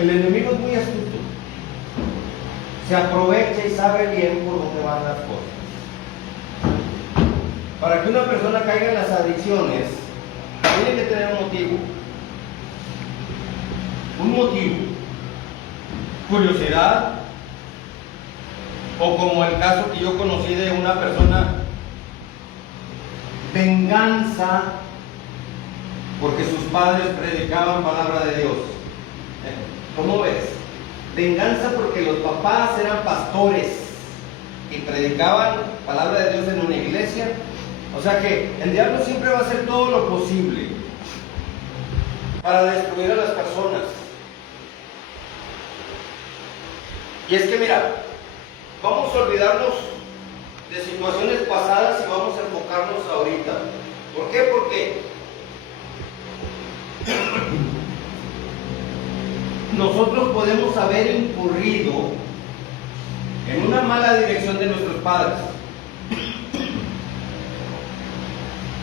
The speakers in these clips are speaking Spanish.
El enemigo es muy astuto. Se aprovecha y sabe bien por dónde van las cosas. Para que una persona caiga en las adicciones, tiene que tener un motivo. Un motivo. Curiosidad, o como el caso que yo conocí de una persona, venganza, porque sus padres predicaban palabra de Dios. ¿Cómo ves? Venganza porque los papás eran pastores y predicaban palabra de Dios en una iglesia. O sea que el diablo siempre va a hacer todo lo posible para destruir a las personas. Y es que mira, vamos a olvidarnos de situaciones pasadas y vamos a enfocarnos ahorita. ¿Por qué? Porque nosotros podemos haber incurrido en una mala dirección de nuestros padres.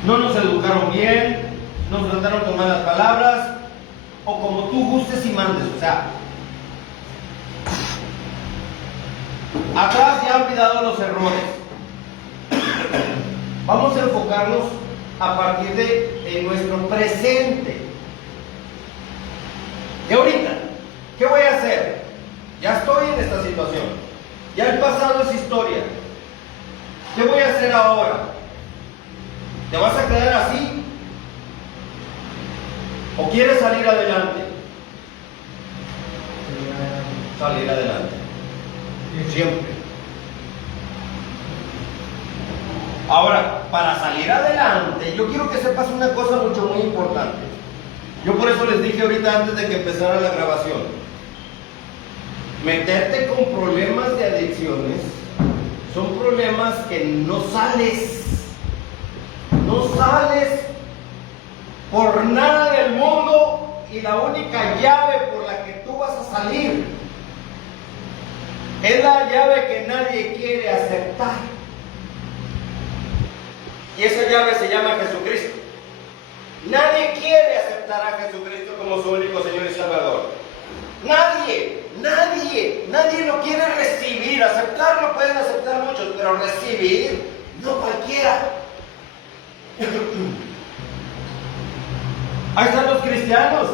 No nos educaron bien, nos trataron con malas palabras, o como tú gustes y mandes. O sea, atrás ya han olvidado los errores. Vamos a enfocarnos a partir de nuestro presente. Y ahorita, ¿qué voy a hacer? Ya estoy en esta situación. Ya el pasado es historia. ¿Qué voy a hacer ahora? ¿Te vas a quedar así? ¿O quieres salir adelante? Salir adelante. Siempre. Ahora, para salir adelante, yo quiero que sepas una cosa muy importante. Yo por eso les dije ahorita antes de que empezara la grabación. Meterte con problemas de adicciones son problemas que no sales. No sales por nada del mundo, y la única llave por la que tú vas a salir es la llave que nadie quiere aceptar. Y esa llave se llama Jesucristo. Nadie quiere aceptar a Jesucristo como su único Señor y Salvador. Nadie lo quiere recibir. Aceptarlo pueden aceptar muchos, pero recibir, no cualquiera. Ahí están los cristianos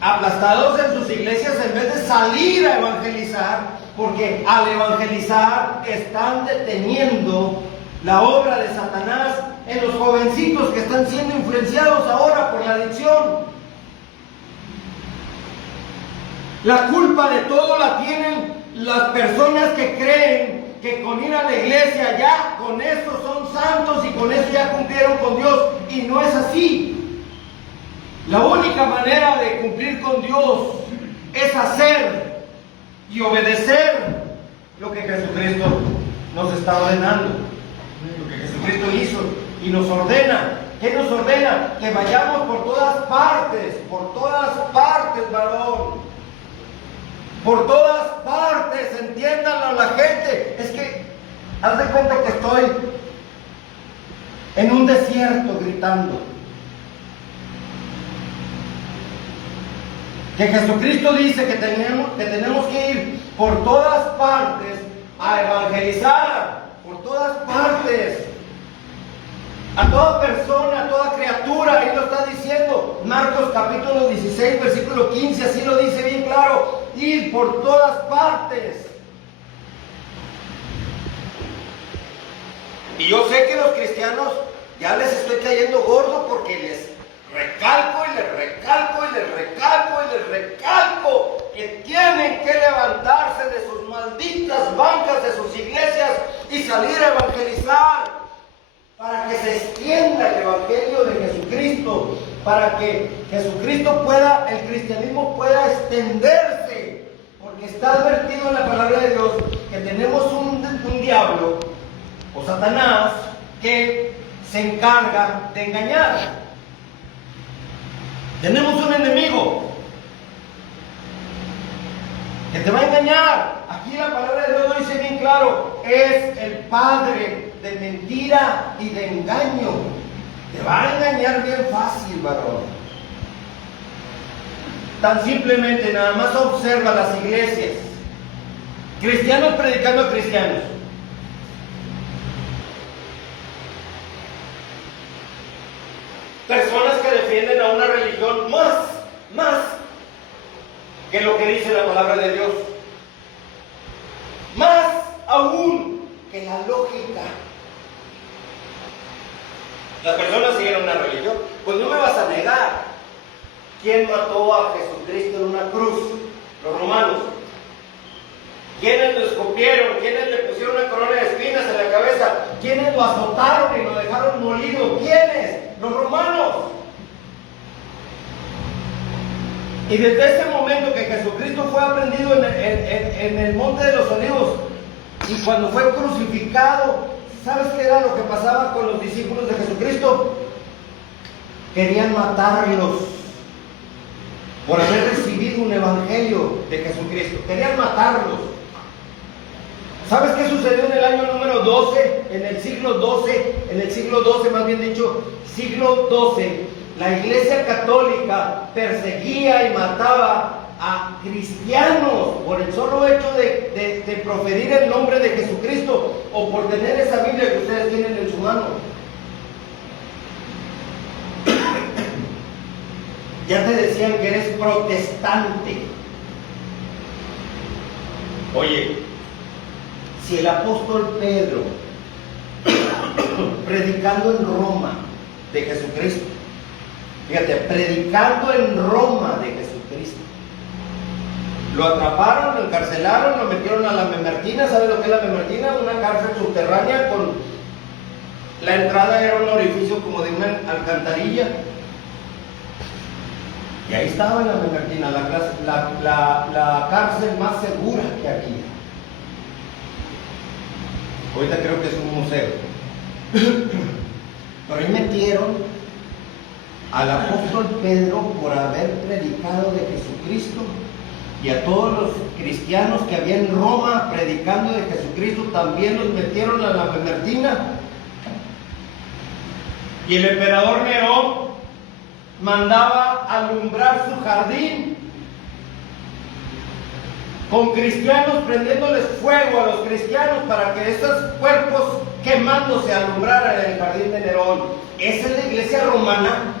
aplastados en sus iglesias en vez de salir a evangelizar, porque al evangelizar están deteniendo la obra de Satanás en los jovencitos que están siendo influenciados ahora por la adicción. La culpa de todo la tienen las personas que creen que con ir a la iglesia ya con eso son santos y con eso ya cumplieron con Dios, y no es así. La única manera de cumplir con Dios es hacer y obedecer lo que Jesucristo nos está ordenando, lo que Jesucristo hizo y nos ordena. ¿Qué nos ordena? Que vayamos por todas partes, varón. Por todas partes, entiéndanlo la gente. Es que, haz de cuenta que estoy en un desierto gritando. Que Jesucristo dice que tenemos que ir por todas partes a evangelizar, por todas partes. A toda persona, a toda criatura, ahí lo está diciendo. Marcos capítulo 16, versículo 15, así lo dice bien claro. Ir por todas partes. Y yo sé que los cristianos ya les estoy cayendo gordo porque les recalco que tienen que levantarse de sus malditas bancas, de sus iglesias y salir a evangelizar. Para que se extienda el evangelio de Jesucristo, para que Jesucristo pueda, el cristianismo pueda extenderse, porque está advertido en la palabra de Dios que tenemos un diablo o Satanás que se encarga de engañar. Tenemos un enemigo que te va a engañar. Aquí la palabra de Dios lo dice bien claro, es el padre de mentira y de engaño. Te va a engañar bien fácil, varón. Tan simplemente, nada más observa las iglesias. Cristianos predicando a cristianos. Personas que defienden a una religión más que lo que dice la palabra de Dios. Más aún que la lógica. Las personas siguen una religión. Pues no me vas a negar. ¿Quién mató a Jesucristo en una cruz? Los romanos. ¿Quiénes lo escupieron? ¿Quiénes le pusieron una corona de espinas en la cabeza? ¿Quiénes lo azotaron y lo dejaron molido? ¿Quiénes? Los romanos. Y desde ese momento que Jesucristo fue aprendido en el monte de los olivos y cuando fue crucificado, ¿sabes qué era lo que pasaba con los discípulos de Jesucristo? Querían matarlos por haber recibido un evangelio de Jesucristo. Querían matarlos. ¿Sabes qué sucedió en el año número 12? En el siglo 12, más bien dicho, siglo 12, la Iglesia Católica perseguía y mataba a cristianos por el solo hecho de proferir el nombre de Jesucristo o por tener esa Biblia que ustedes tienen en su mano. Ya te decían que eres protestante. Oye, si el apóstol Pedro, predicando en Roma de Jesucristo, fíjate, predicando en Roma de Jesucristo, lo atraparon, lo encarcelaron, lo metieron a la Memertina. ¿Sabes lo que es la Memertina? Una cárcel subterránea con... La entrada era un orificio como de una alcantarilla. Y ahí estaba en la Memertina, la cárcel más segura que había. Ahorita creo que es un museo. Pero ahí metieron al apóstol Pedro por haber predicado de Jesucristo, y a todos los cristianos que había en Roma predicando de Jesucristo también los metieron a la Memertina. Y el emperador Nerón mandaba alumbrar su jardín con cristianos, prendiéndoles fuego a los cristianos para que esos cuerpos quemándose alumbraran en el jardín de Nerón. Esa es la iglesia romana.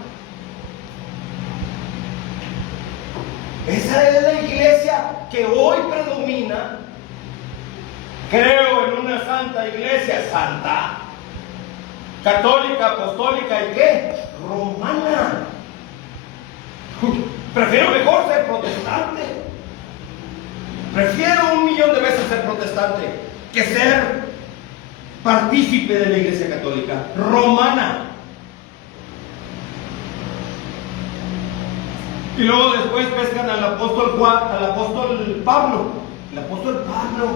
Esa es la iglesia que hoy predomina. Creo en una santa iglesia, santa, católica, apostólica y ¿qué? Romana. Prefiero mejor ser protestante. Prefiero 1.000.000 de veces ser protestante que ser partícipe de la iglesia católica romana. Y luego después pescan al apóstol Pablo. El apóstol Pablo,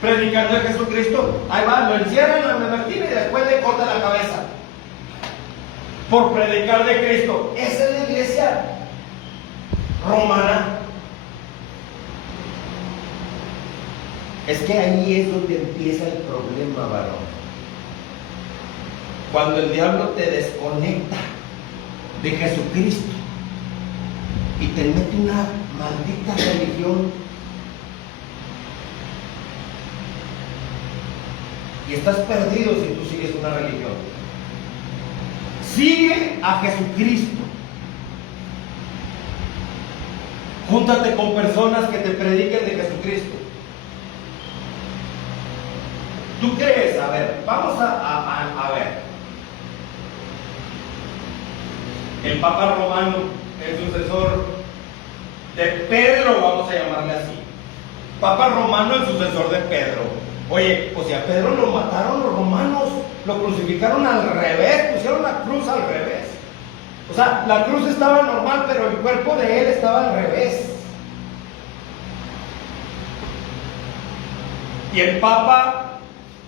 predicando de Jesucristo, ahí va, lo encierran en la Memertina y después le cortan la cabeza por predicar de Cristo. Esa es la iglesia romana. Es que ahí es donde empieza el problema, varón. Cuando el diablo te desconecta de Jesucristo y te mete una maldita religión y estás perdido si tú sigues una religión. Sigue a Jesucristo. Júntate con personas que te prediquen de Jesucristo. ¿Tú crees? A ver, vamos a ver. El Papa Romano, el sucesor de Pedro, vamos a llamarle así. Papa Romano, el sucesor de Pedro. Oye, pues si a Pedro lo mataron los romanos, lo crucificaron al revés, pusieron la cruz al revés. O sea, la cruz estaba normal, pero el cuerpo de él estaba al revés. Y el Papa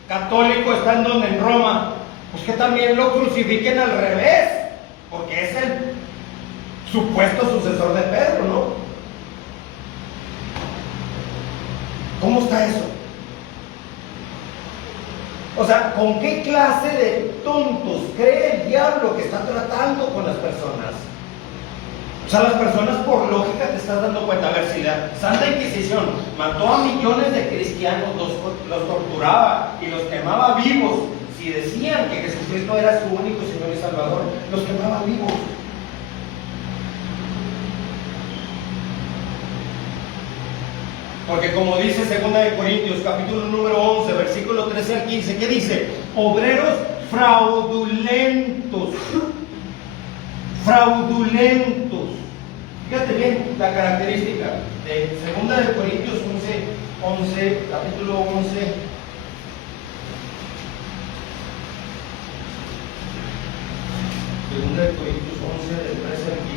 católico estando en Roma, pues que también lo crucifiquen al revés, porque es el supuesto sucesor de Pedro, ¿no? ¿Cómo está eso? O sea, ¿con qué clase de tontos cree el diablo que está tratando con las personas? sea, las personas por lógica te estás dando cuenta. A ver, si la Santa Inquisición mató a millones de cristianos, los torturaba y los quemaba vivos, si decían que Jesucristo era su único Señor y Salvador, los quemaba vivos. Porque como dice 2 Corintios, capítulo número 11, versículo 13 al 15, ¿qué dice? Obreros fraudulentos. Fraudulentos. Fíjate bien la característica de 2 Corintios 11, capítulo 11. Segunda de Corintios 11, del 13 al 15.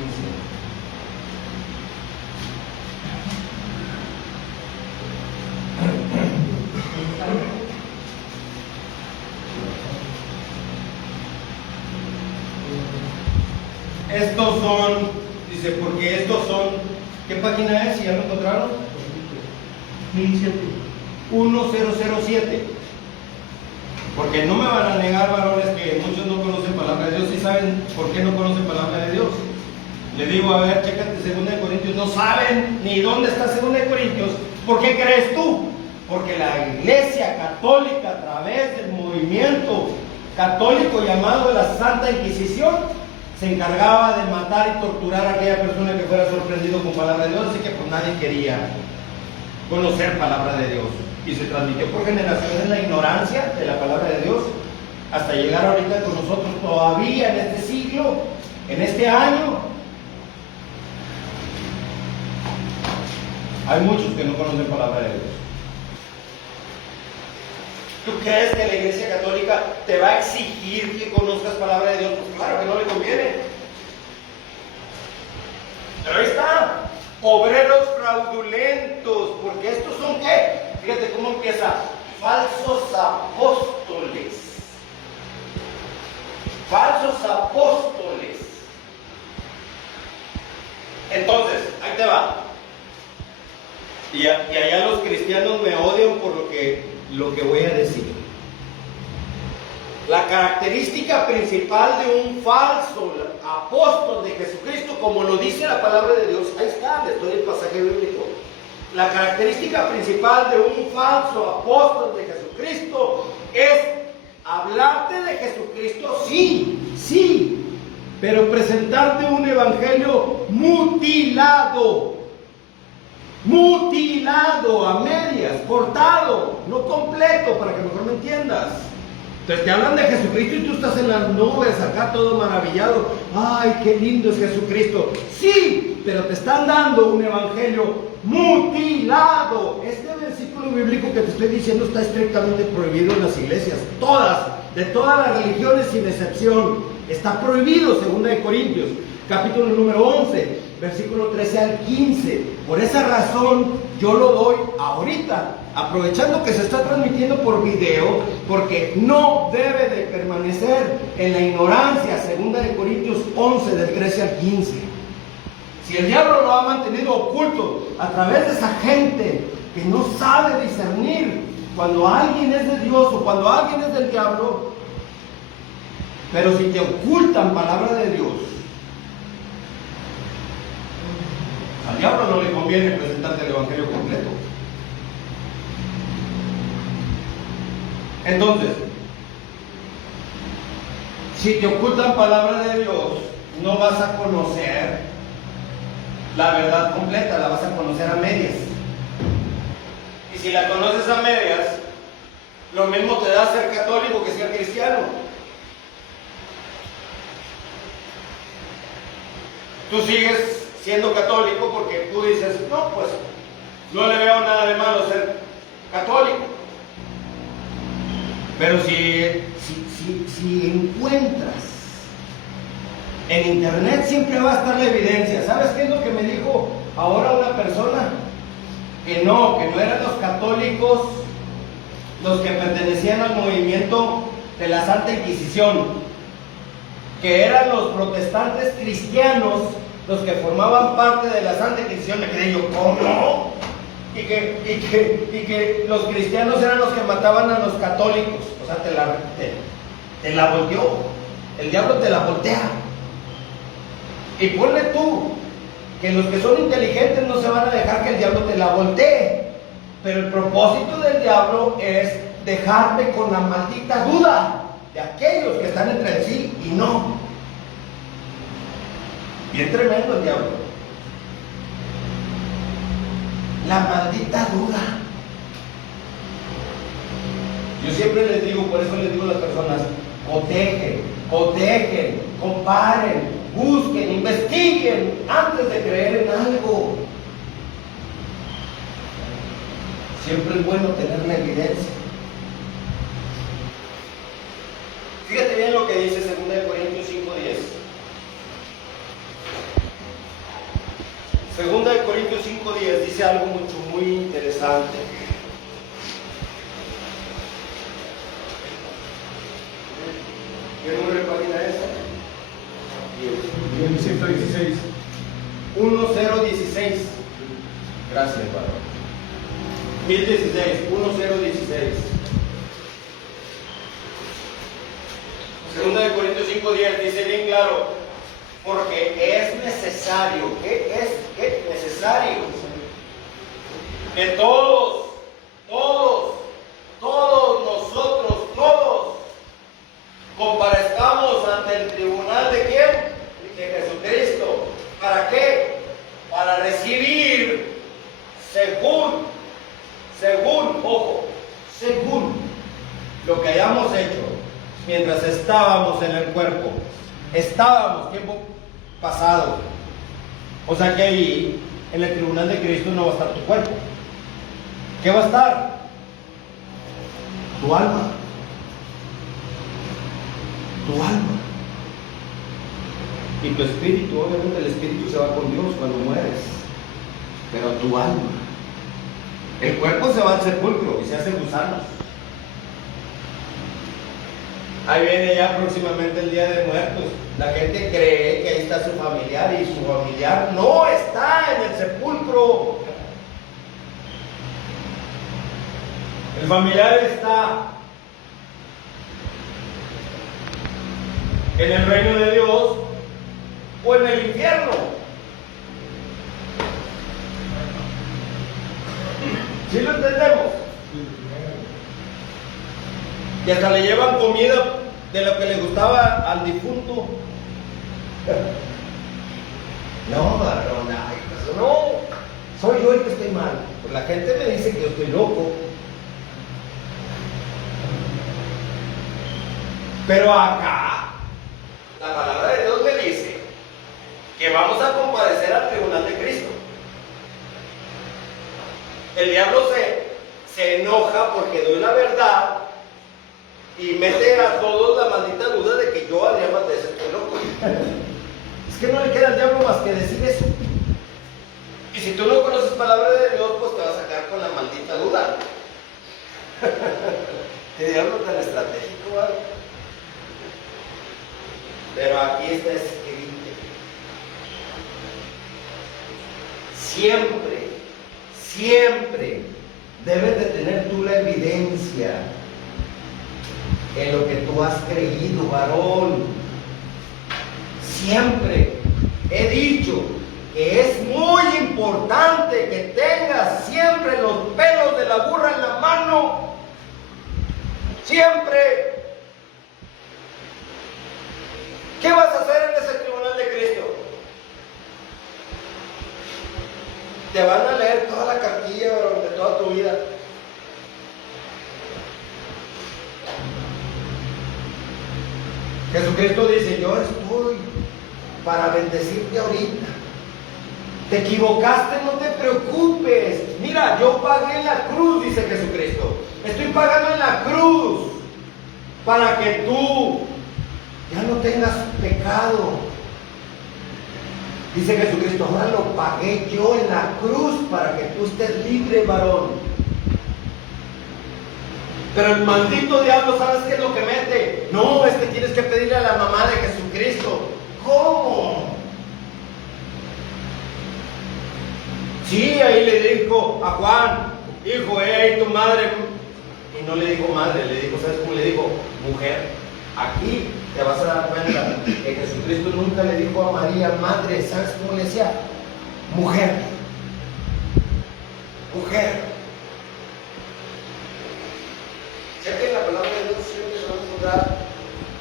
Estos son, dice, porque estos son, ¿qué página es? ¿Si ya lo encontraron? 1007. Porque no me van a negar, varones, que muchos no conocen palabra de Dios. ¿Sí saben por qué no conocen palabra de Dios? Le digo, a ver, chécate 2 Corintios. No saben ni dónde está 2 Corintios. ¿Por qué crees tú? Porque la Iglesia Católica, a través del movimiento católico llamado la Santa Inquisición, se encargaba de matar y torturar a aquella persona que fuera sorprendido con palabra de Dios. Así que pues nadie quería conocer palabra de Dios. Y se transmitió por generaciones la ignorancia de la palabra de Dios, hasta llegar ahorita con nosotros todavía en este siglo, en este año. Hay muchos que no conocen palabra de Dios. ¿Tú crees que la Iglesia Católica te va a exigir que conozcas palabra de Dios? Pues claro que no le conviene. Pero ahí está. Obreros fraudulentos. Porque estos son ¿qué? Fíjate cómo empieza. Falsos apóstoles. Falsos apóstoles. Entonces, ahí te va. Y allá los cristianos me odian por lo que voy a decir. La característica principal de un falso apóstol de Jesucristo, como lo dice la palabra de Dios, ahí está, les doy el pasaje bíblico. La característica principal de un falso apóstol de Jesucristo es hablarte de Jesucristo, sí, pero presentarte un evangelio mutilado a medias, cortado, no completo, para que mejor me entiendas. Entonces te hablan de Jesucristo y tú estás en las nubes, acá todo maravillado. ¡Ay, qué lindo es Jesucristo! Sí, pero te están dando un evangelio mutilado. Este versículo bíblico que te estoy diciendo está estrictamente prohibido en las iglesias, todas, de todas las religiones sin excepción. Está prohibido, 2 Corintios, capítulo número 11, versículo 13 al 15. Por esa razón yo lo doy ahorita, aprovechando que se está transmitiendo por video, porque no debe de permanecer en la ignorancia. 2 Corintios 11, del 13 al 15. Si el diablo lo ha mantenido oculto a través de esa gente que no sabe discernir cuando alguien es de Dios o cuando alguien es del diablo, pero si te ocultan palabra de Dios, al diablo no le conviene presentarte el evangelio completo. Entonces, si te ocultan palabra de Dios, no vas a conocer la verdad completa, la vas a conocer a medias. Y si la conoces a medias, lo mismo te da ser católico que ser cristiano. Tú sigues siendo católico porque tú dices, no, pues no le veo nada de malo ser católico. Pero si encuentras en internet, siempre va a estar la evidencia. ¿Sabes qué es lo que me dijo ahora una persona? Que no eran los católicos los que pertenecían al movimiento de la Santa Inquisición, que eran los protestantes cristianos los que formaban parte de la Santa Inquisición. Me quedé yo, ¿cómo? Y que los cristianos eran los que mataban a los católicos. O sea, te la volteó. El diablo te la voltea. Y ponle tú que los que son inteligentes no se van a dejar que el diablo te la voltee. Pero el propósito del diablo es dejarte con la maldita duda de aquellos que están entre sí y no. Bien tremendo el diablo. La maldita duda. Yo siempre les digo, por eso les digo a las personas, cotejen, comparen, busquen, investiguen antes de creer en algo. Siempre es bueno tener la evidencia. Fíjate bien lo que dice 2 Corintios 5:10. 2 Corintios 5:10 dice algo muy interesante. ¿Qué número de página es esa? 1116. 1016. Gracias, Pablo. 1016, 1016. 2 Corintios 5:10 dice bien claro, porque es necesario, ¿qué es necesario? Que todos nosotros, comparezcamos ante el tribunal ¿de quién? De Jesucristo. ¿Para qué? Para recibir según lo que hayamos hecho mientras estábamos en el cuerpo. Estábamos tiempo pasado. O sea que ahí, en el tribunal de Cristo, no va a estar tu cuerpo. ¿Qué va a estar? Tu alma. Tu alma. Y tu espíritu, obviamente el espíritu se va con Dios cuando mueres. Pero tu alma. El cuerpo se va al sepulcro y se hace gusanos. Ahí viene ya próximamente el Día de Muertos. La gente cree que ahí está su familiar y su familiar no está en el sepulcro. El familiar está en el reino de Dios o en el infierno. ¿Sí lo entendemos? Y hasta le llevan comida de lo que le gustaba al difunto. No, varón, no, soy yo el que estoy mal. Pues la gente me dice que yo estoy loco. Pero acá, la palabra de Dios me dice que vamos a comparecer al tribunal de Cristo. El diablo se enoja porque doy la verdad y mete a todos la maldita duda de que yo, además de eso, estoy loco. Es que no le queda al diablo más que decir eso. Y si tú no conoces palabra de Dios, pues te vas a sacar con la maldita duda. ¿Qué diablo tan estratégico, ¿vale? Pero aquí está escrito. Siempre debes de tener tú la evidencia en lo que tú has creído, varón. Siempre he dicho que es muy importante que tengas siempre los pelos de la burra en la mano. Siempre. ¿Qué vas a hacer en ese tribunal de Cristo? Te van a leer toda la cartilla de toda tu vida. Jesucristo dice, yo estoy para bendecirte ahorita. Te equivocaste, no te preocupes. Mira, yo pagué en la cruz, dice Jesucristo. Estoy pagando en la cruz para que tú ya no tengas pecado. Dice Jesucristo, ahora lo pagué yo en la cruz para que tú estés libre, varón. Pero el maldito diablo, ¿sabes qué es lo que mete? No, es que tienes que pedirle a la mamá de Jesucristo. ¿Cómo? Sí, ahí le dijo a Juan, hijo, tu madre. Y no le dijo madre, le dijo, ¿sabes cómo le dijo? Mujer. Aquí te vas a dar cuenta que Jesucristo nunca le dijo a María, madre. ¿Sabes cómo le decía? mujer. Mujer. Chequen la palabra de Dios, siempre se van a encontrar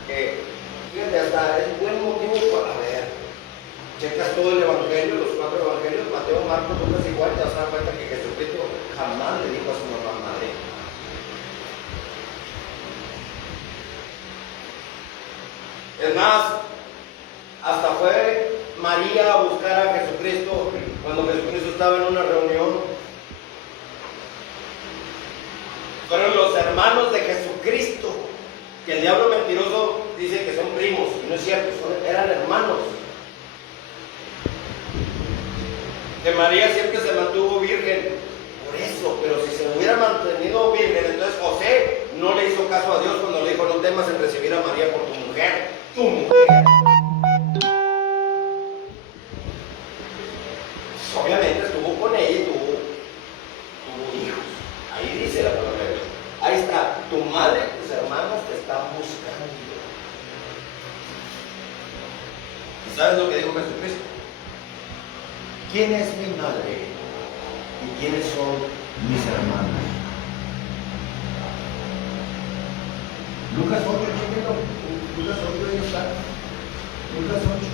que, fíjate, hasta es buen motivo para ver. Checas todo el evangelio, los 4 evangelios, Mateo, Marcos, Lucas y Juan, te vas a dar cuenta que Jesucristo jamás le dijo a su mamá madre. Es más, hasta fue María a buscar a Jesucristo cuando Jesucristo estaba en una reunión. Fueron los hermanos de Jesucristo, que el diablo mentiroso dice que son primos, y no es cierto, eran hermanos. Que María siempre se mantuvo virgen, por eso, pero si se hubiera mantenido virgen, entonces José no le hizo caso a Dios cuando le dijo: no temas en recibir a María por tu mujer, tu mujer. Pues obviamente estuvo con ella y tuvo hijos. Ahí dice la palabra de Dios. Ahí está, tu madre y tus hermanos te están buscando. ¿Y sabes lo que dijo Jesucristo? ¿Quién es mi madre y quiénes son mis hermanos? Lucas 8, chiquito. Lucas 8, ahí está. Lucas 8.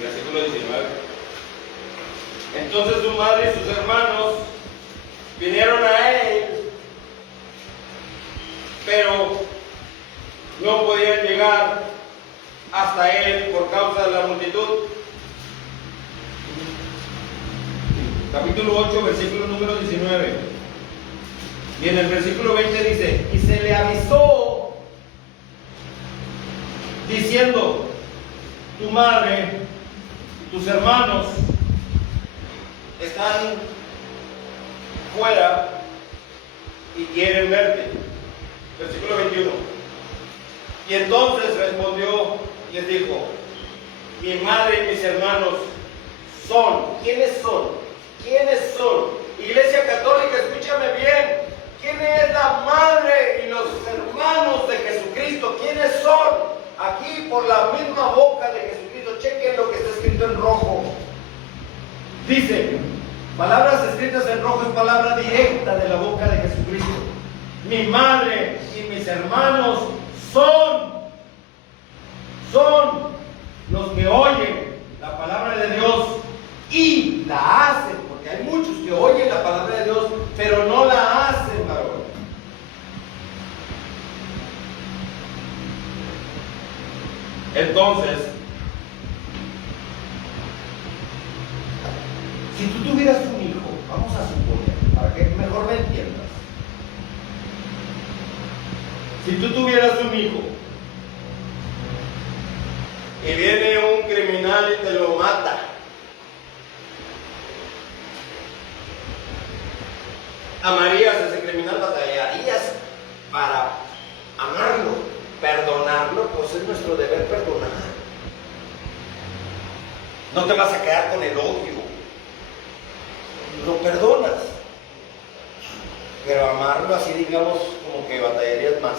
Versículo 19. Entonces su madre y sus hermanos vinieron a él, pero no podían llegar hasta él por causa de la multitud. Capítulo 8, versículo número 19. Y en el versículo 20 dice: y se le avisó diciendo: tu madre, tus hermanos están fuera y quieren verte. Versículo 21. Y entonces respondió y les dijo: mi madre y mis hermanos son. ¿Quiénes son? ¿Quiénes son? Iglesia Católica, escúchame bien. ¿Quién es la madre y los hermanos de Jesucristo? ¿Quiénes son? Aquí por la misma boca de Jesucristo. Chequen lo que está escrito en rojo. Dice, palabras escritas en rojo es palabra directa de la boca de Jesucristo. Mi madre y mis hermanos son los que oyen la palabra de Dios y la hacen, porque hay muchos que oyen la palabra de Dios, pero no la hacen, varón. Entonces, si tú tuvieras un hijo, vamos a suponer, para que mejor me entiendas. Si tú tuvieras un hijo y viene un criminal y te lo mata, ¿amarías a ese criminal? ¿Batallarías para amarlo, perdonarlo? Pues es nuestro deber perdonar. No te vas a quedar con el odio. Lo perdonas. Pero amarlo así, digamos, como que batallarías más.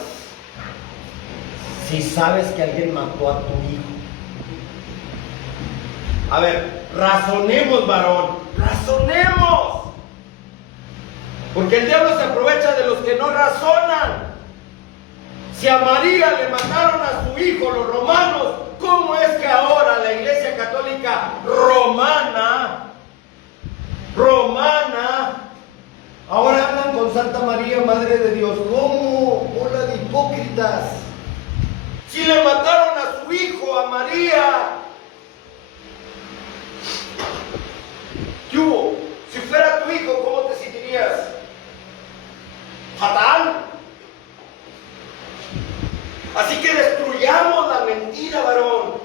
Si sabes que alguien mató a tu hijo. A ver, razonemos, varón. Razonemos. Porque el diablo se aprovecha de los que no razonan. Si a María le mataron a su hijo los romanos, ¿cómo es que ahora la Iglesia Católica romana, ahora hablan con Santa María, Madre de Dios? ¿Cómo? Hola de hipócritas. Si le mataron a su hijo, a María, ¿qué hubo? Si fuera tu hijo, ¿cómo te sentirías? Fatal. Así que destruyamos la mentira, varón.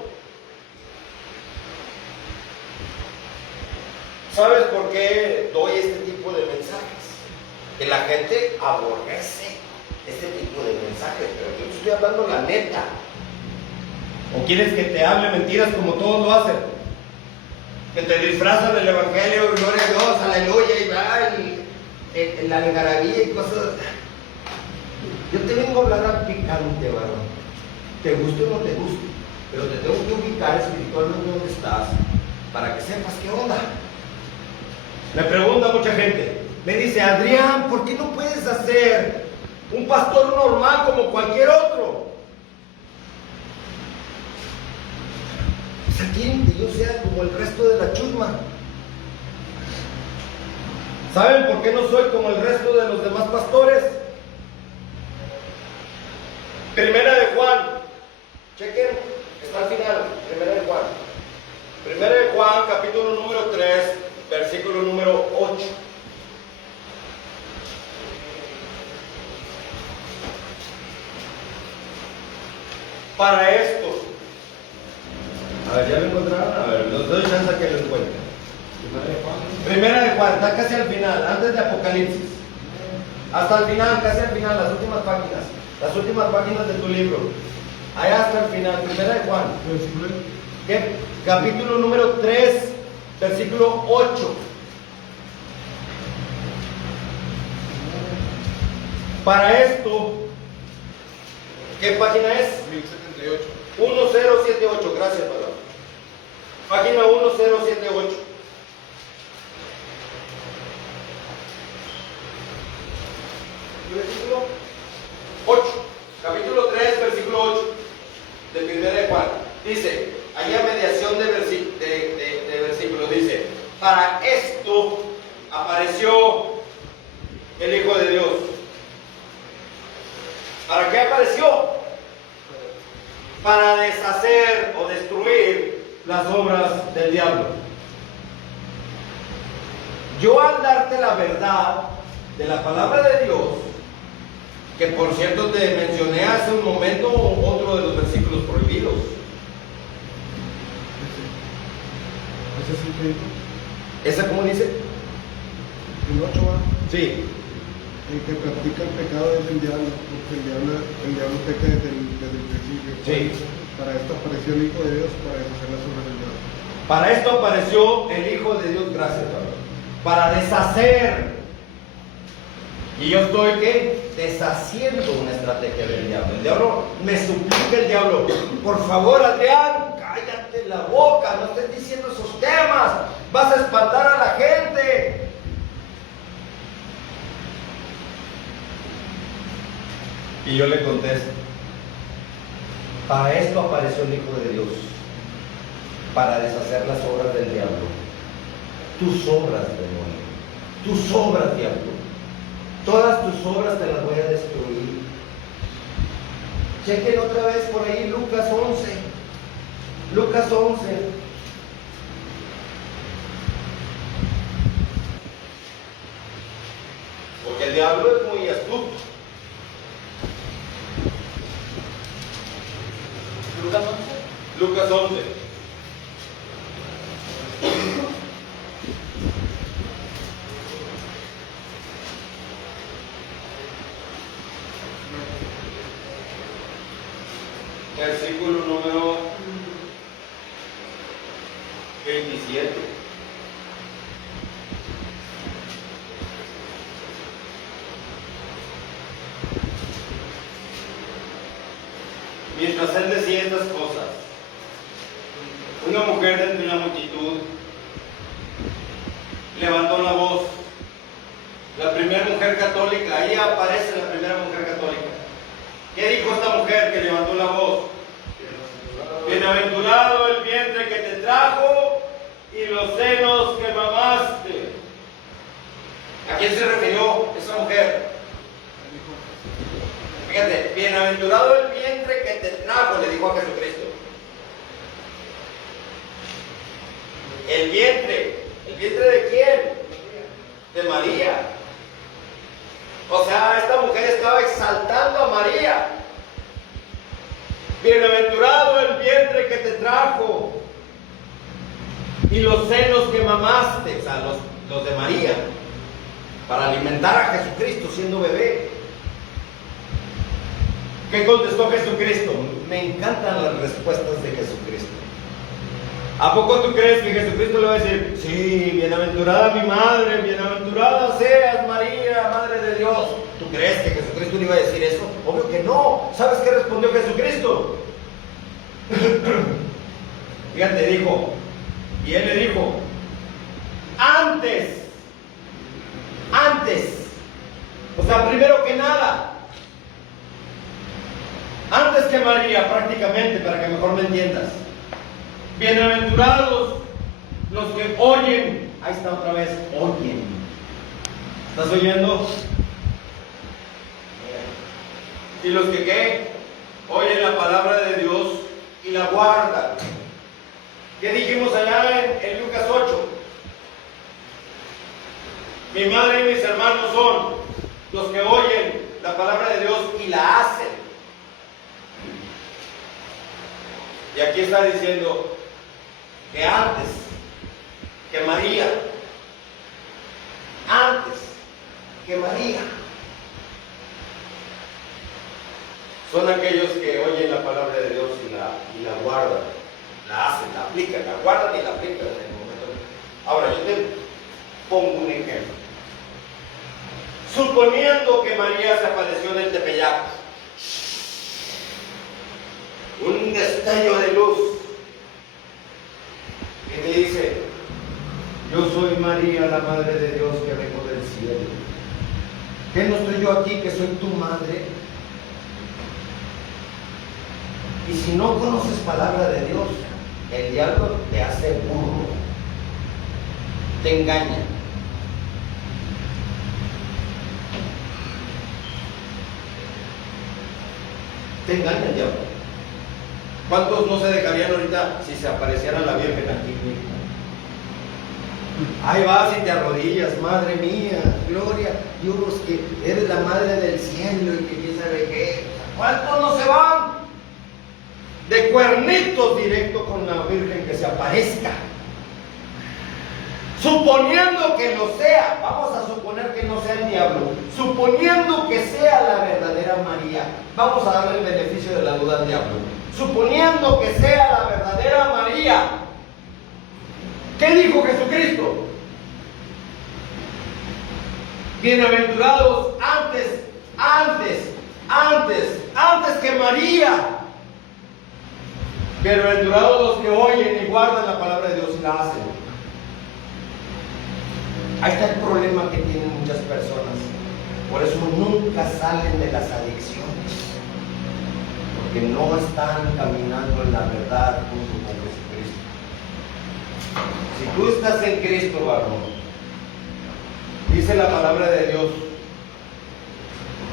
¿Sabes por qué doy este tipo de mensajes? Que la gente aborrece este tipo de mensajes, pero yo te estoy hablando la neta. ¿O quieres que te hable mentiras como todos lo hacen? Que te disfrazan del evangelio, gloria a Dios, aleluya, y va la algarabía y cosas. Yo te vengo a hablar al picante, varón. Te guste o no te guste, pero te tengo que ubicar espiritualmente donde estás para que sepas qué onda. Me pregunta mucha gente, me dice, Adrián, ¿por qué no puedes hacer un pastor normal como cualquier otro? O sea, quieren que yo sea como el resto de la chusma. ¿Saben por qué no soy como el resto de los demás pastores? Primera de Juan, chequen, está al final, Primera de Juan. Primera de Juan, capítulo número 3, versículo número 8. Para esto, a ver, ¿ya lo encontraron? A ver, les doy chance a que lo encuentren. Primera de Juan, está casi al final, antes de Apocalipsis. Hasta el final, casi al final, las últimas páginas de tu libro. Allá hasta el final, Primera de Juan. ¿Qué? Capítulo número 3, versículo 8. Para esto, ¿qué página es? 1078. 1078, gracias, padre. Página 1078. Versículo 8, capítulo 3, versículo 8 de Primera de Juan. Dice, ahí a mediación de versículo, dice, para esto apareció el Hijo de Dios. ¿Para qué apareció? Para deshacer o destruir las obras del diablo. Yo al darte la verdad de la palabra de Dios, que por cierto te mencioné hace un momento otro de los versículos prohibidos. ¿Esa cómo dice? El 8 va. Sí. El que practica el pecado es el diablo, porque el diablo peca desde el principio. Sí. Para esto apareció el Hijo de Dios, para deshacer las obras del diablo. Para esto apareció el Hijo de Dios, gracias, Pablo. Para deshacer. Y yo estoy, ¿qué? Deshaciendo una estrategia del diablo. El diablo, me suplica el diablo, por favor, Adrián, cállate la boca, no estés diciendo esos temas, vas a espantar a la gente. Y yo le contesto, para esto apareció el Hijo de Dios, para deshacer las obras del diablo. Tus obras, demonio, tus obras, diablo. Todas tus obras te las voy a destruir. Chequen otra vez por ahí Lucas 11. Lucas 11. Porque el diablo es muy astuto. Lucas 11. Lucas 11. Versículo número 27. Mientras él decía estas cosas, una mujer de entre la multitud levantó la voz. La primera mujer católica, ahí aparece la primera mujer católica. ¿Qué dijo esta mujer que levantó la voz? Bienaventurado el vientre que te trajo y los senos que mamaste. ¿A quién se refirió esa mujer? Fíjate, bienaventurado el vientre que te trajo, le dijo a Jesucristo. ¿El vientre de quién? De María. O sea, esta mujer estaba exaltando a María. Bienaventurado el vientre que te trajo y los senos que mamaste, o sea, los de María, para alimentar a Jesucristo siendo bebé. ¿Qué contestó Jesucristo? Me encantan las respuestas de Jesucristo. ¿A poco tú crees que Jesucristo le va a decir, sí, bienaventurada mi madre, bienaventurada seas María, Madre de Dios? ¿Tú crees que Jesucristo le iba a decir eso? Obvio que no. ¿Sabes qué respondió Jesucristo? Fíjate, dijo, y él le dijo, antes, o sea, primero que nada, antes que María, prácticamente, para que mejor me entiendas. Bienaventurados los que oyen. Ahí está otra vez, oyen. ¿Estás oyendo? Y los que ¿qué? Oyen la palabra de Dios y la guardan. ¿Qué dijimos allá en Lucas 8? Mi madre y mis hermanos son los que oyen la palabra de Dios y la hacen. Y aquí está diciendo que antes que María, son aquellos que oyen la palabra de Dios y la guardan, la hacen, la aplican, la guardan y la aplican en el momento. Ahora, yo te pongo un ejemplo. Suponiendo que María se apareció en el Tepeyac, un destello de luz, que te dice, yo soy María, la Madre de Dios que vengo del cielo. ¿Qué no estoy yo aquí que soy tu madre? Y si no conoces palabra de Dios, el diablo te hace burro, te engaña. Te engaña el diablo. ¿Cuántos no se dejarían ahorita si se apareciera la Virgen aquí mismo? Ahí vas y te arrodillas, madre mía, gloria, Dios, que eres la madre del cielo y que quién sabe qué. ¿Cuántos no se van? De cuernitos directo con la Virgen que se aparezca. Suponiendo que lo sea, vamos a suponer que no sea el diablo, suponiendo que sea la verdadera María, vamos a darle el beneficio de la duda al diablo. Suponiendo que sea la verdadera María, ¿qué dijo Jesucristo? Bienaventurados antes que María. Bienaventurados los que oyen y guardan la palabra de Dios y la hacen. Ahí está el problema que tienen muchas personas. Por eso nunca salen de las adicciones. Porque no están caminando en la verdad junto con Jesucristo. Si tú estás en Cristo, varón, dice la palabra de Dios,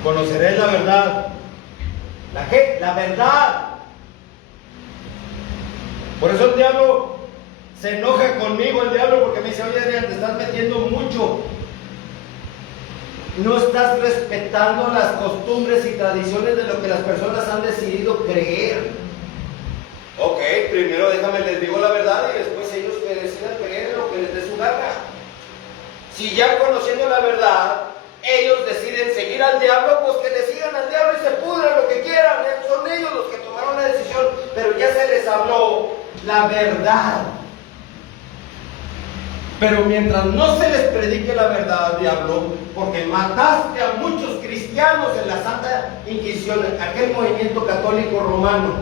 conoceréis la verdad. ¿La qué? La verdad. Por eso el diablo se enoja conmigo, el diablo, porque me dice, oye Adrián, te estás metiendo mucho. No estás respetando las costumbres y tradiciones de lo que las personas han decidido creer. Ok, primero déjame les digo la verdad y después ellos que decidan creer en lo que les dé su gana. Si ya conociendo la verdad, ellos deciden seguir al diablo, pues que le sigan al diablo y se pudran lo que quieran. Son ellos los que tomaron la decisión, pero ya se les habló la verdad. Pero mientras no se les predique la verdad, diablo, porque mataste a muchos cristianos en la Santa Inquisición, en aquel movimiento católico romano,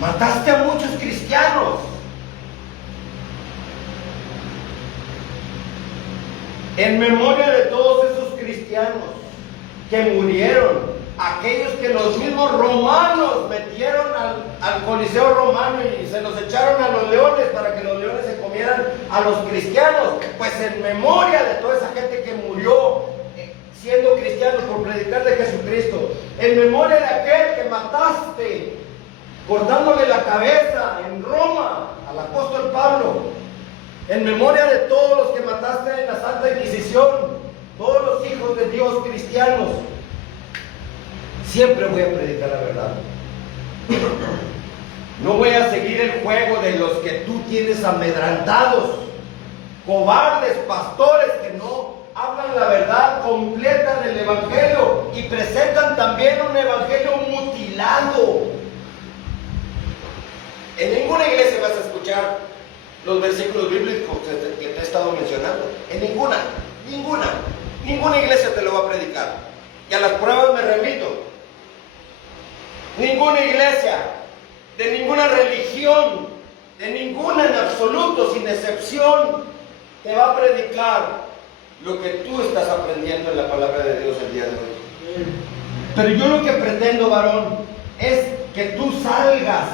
mataste a muchos cristianos. En memoria de todos esos cristianos que murieron, aquellos que los mismos romanos metieron al Coliseo romano y se los echaron a los leones para que los leones se comieran a los cristianos, pues en memoria de toda esa gente que murió siendo cristianos por predicar de Jesucristo, en memoria de aquel que mataste cortándole la cabeza en Roma al apóstol Pablo, en memoria de todos los que mataste en la Santa Inquisición, todos los hijos de Dios cristianos, siempre voy a predicar la verdad. No voy a seguir el juego de los que tú tienes amedrantados, cobardes pastores que no hablan la verdad completa del Evangelio y mutilado. En ninguna iglesia vas a escuchar los versículos bíblicos que te he estado mencionando. En ninguna iglesia te lo va a predicar. Y a las pruebas me remito. Ninguna iglesia, de ninguna religión, de ninguna en absoluto, sin excepción, te va a predicar lo que tú estás aprendiendo en la palabra de Dios el día de hoy. Pero yo lo que pretendo, varón, es que tú salgas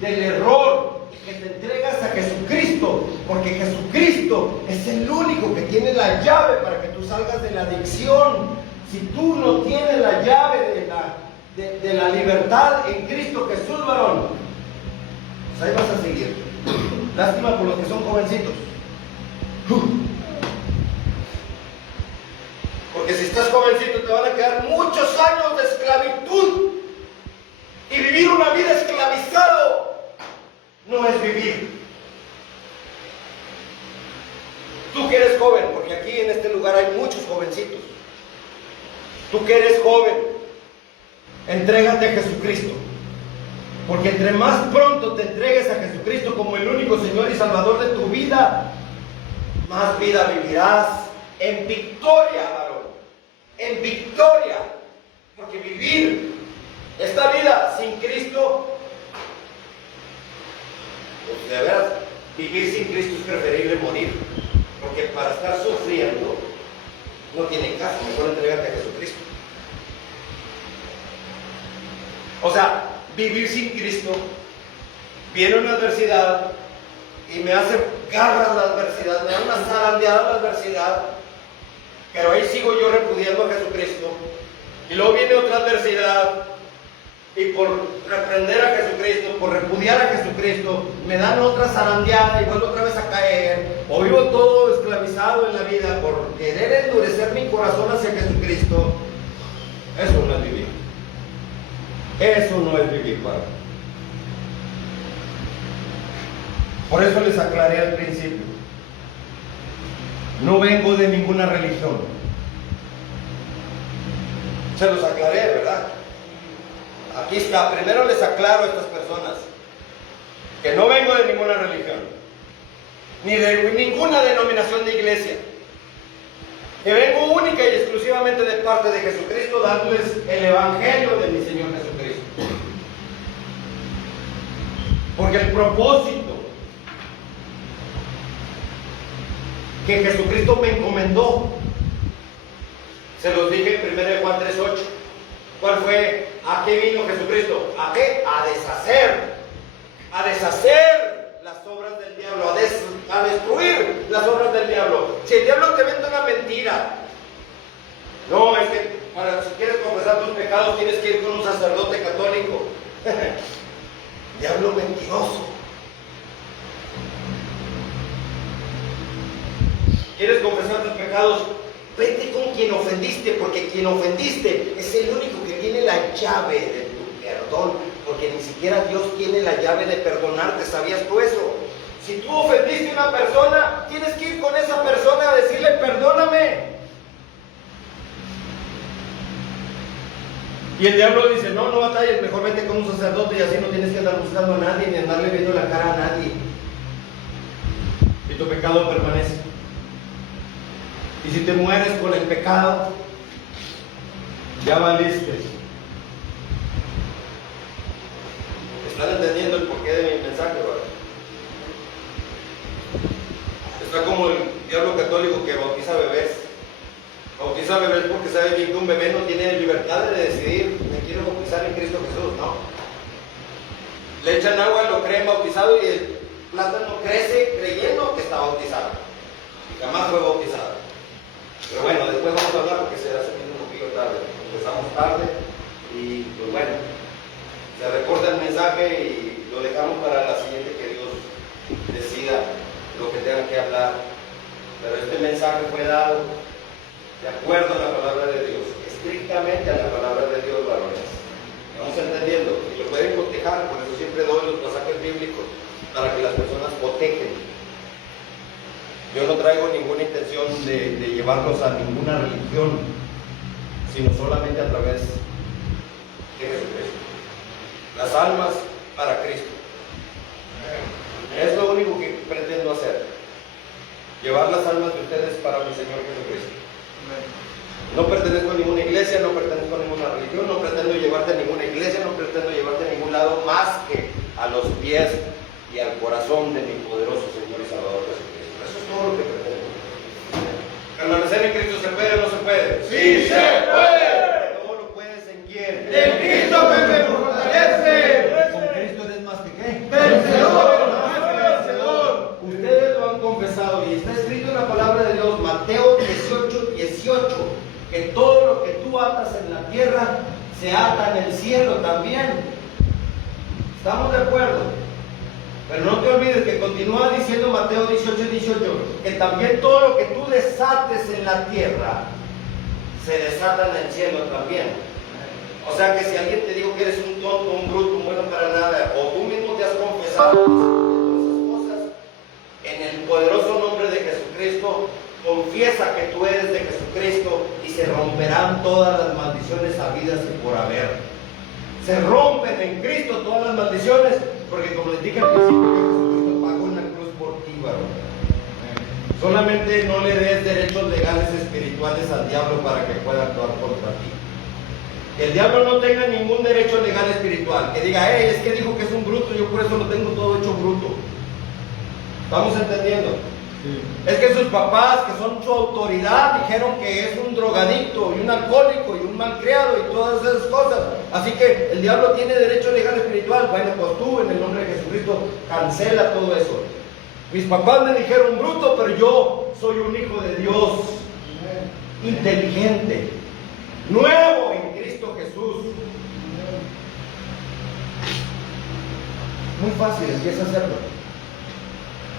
del error y que te entregas a Jesucristo, porque Jesucristo es el único que tiene la llave para que tú salgas de la adicción. Si tú no tienes la llave de la libertad en Cristo Jesús, varón, pues ahí vas a seguir. Lástima por los que son jovencitos. Porque si estás jovencito te van a quedar muchos años de esclavitud. Y vivir una vida esclavizado no es vivir. Tú que eres joven, porque aquí en este lugar hay muchos jovencitos. Tú que eres joven, entrégate a Jesucristo. Porque entre más pronto te entregues a Jesucristo como el único Señor y Salvador de tu vida, más vida vivirás en victoria, varón. En victoria. Porque vivir esta vida sin Cristo, pues de verdad, vivir sin Cristo es preferible morir. Porque para estar sufriendo no tiene caso, mejor entrégate a Jesucristo. O sea, vivir sin Cristo, viene una adversidad y me hace garras la adversidad, me da una zarandeada la adversidad, pero ahí sigo yo repudiando a Jesucristo. Y luego viene otra adversidad y por reprender a Jesucristo, por repudiar a Jesucristo, me dan otra zarandeada y vuelvo otra vez a caer. O vivo todo esclavizado en la vida por querer endurecer mi corazón hacia Jesucristo. Eso no es vivir. Eso no es vivir, Padre. Por eso les aclaré al principio. No vengo de ninguna religión. Se los aclaré, ¿verdad? Aquí está. Primero les aclaro a estas personas que no vengo de ninguna religión, ni de ninguna denominación de iglesia. Que vengo única y exclusivamente de parte de Jesucristo, dándoles el evangelio de mi Señor Jesucristo. Porque el propósito que Jesucristo me encomendó, se los dije en 1 Juan 3:8. ¿Cuál fue? ¿A qué vino Jesucristo? ¿A qué? A deshacer las obras del diablo, a destruir las obras del diablo. Si el diablo te vende una mentira, no, es que si quieres confesar tus pecados tienes que ir con un sacerdote católico. Diablo mentiroso. ¿Quieres confesar tus pecados? Vete con quien ofendiste, porque quien ofendiste es el único que tiene la llave de tu perdón, porque ni siquiera Dios tiene la llave de perdonarte. ¿Sabías tú eso? Si tú ofendiste a una persona, tienes que ir con esa persona a decirle perdóname. Y el diablo dice, no batalles, mejor vete con un sacerdote y así no tienes que andar buscando a nadie ni andarle viendo la cara a nadie. Y tu pecado permanece. Y si te mueres con el pecado, ya valiste. ¿Están entendiendo el porqué de mi mensaje, verdad? Está como el diablo católico que bautiza bebés. Bautiza bebés porque sabe bien que un bebé no tiene libertad de decidir, me quiero bautizar en Cristo Jesús, ¿no? Le echan agua, lo creen bautizado y el plátano crece creyendo que está bautizado. Y jamás fue bautizado. Pero bueno, después vamos a hablar porque se hace un poquito tarde. Empezamos tarde y pues bueno, se recorta el mensaje y lo dejamos para la siguiente que Dios decida lo que tenga que hablar. Pero este mensaje fue dado de acuerdo a la palabra de Dios, estrictamente a la palabra de Dios, varones. Vamos entendiendo, y lo pueden cotejar, por eso siempre doy los pasajes bíblicos para que las personas cotejen. Yo no traigo ninguna intención de llevarlos a ninguna religión, sino solamente a través de Jesucristo. las almas para Cristo. Es lo único que pretendo hacer. Llevar las almas de ustedes para mi Señor Jesucristo. No pertenezco a ninguna iglesia, no pertenezco a ninguna religión, no pretendo llevarte a ninguna iglesia, no pretendo llevarte a ningún lado más que a los pies y al corazón de mi poderoso Señor y Salvador Jesucristo. Eso es todo lo que pretendo. ¿Permanecer en Cristo se puede o no se puede? ¡Sí se puede! Todo lo puedes en quién. En Cristo que me fortalece. Con Cristo eres más que qué. Vencedor, más que vencedor. Ustedes lo han confesado y está escrito en la palabra de Dios, Mateo 18:18, que todo lo que tú atas en la tierra se ata en el cielo también. ¿Estamos de acuerdo? Pero no te olvides que continúa diciendo Mateo 18:18, que también todo lo que tú desates en la tierra se desata en el cielo también. O sea que si alguien te dijo que eres un tonto, un bruto, un bueno para nada, o tú mismo te has confesado esas cosas, en el poderoso nombre de Jesucristo, confiesa que tú eres de Jesucristo y se romperán todas las maldiciones habidas y por haber. Se rompen en Cristo todas las maldiciones, porque como les dije al principio, Jesucristo pagó en la cruz por ti, varón. Solamente no le des derechos legales espirituales al diablo para que pueda actuar contra ti. Que el diablo no tenga ningún derecho legal espiritual. Que diga, es que dijo que es un bruto, yo por eso lo tengo todo hecho bruto. ¿Estamos entendiendo? Sí. Es que sus papás, que son su autoridad, dijeron que es un drogadicto y un alcohólico y un malcriado y todas esas cosas. Así que el diablo tiene derecho legal espiritual. Bueno, pues tú en el nombre de Jesucristo cancela todo eso. Mis papás me dijeron bruto, pero yo soy un hijo de Dios, inteligente, nuevo en Cristo Jesús. Muy fácil, empieza a hacerlo.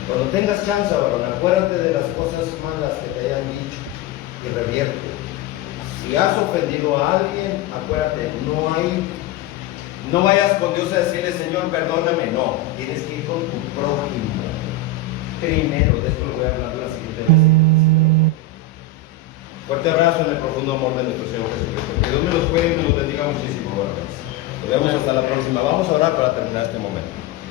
Cuando tengas chance, varón, acuérdate de las cosas malas que te hayan dicho y revierte. Si has ofendido a alguien, acuérdate, no vayas con Dios a decirle, Señor, perdóname. No, tienes que ir con tu prójimo. Primero, de esto lo voy a hablar la siguiente vez. Fuerte abrazo en el profundo amor de nuestro Señor Jesucristo. Que Dios me los cuide y me los bendiga muchísimo. Bueno, nos vemos hasta la próxima. Vamos a orar para terminar este momento.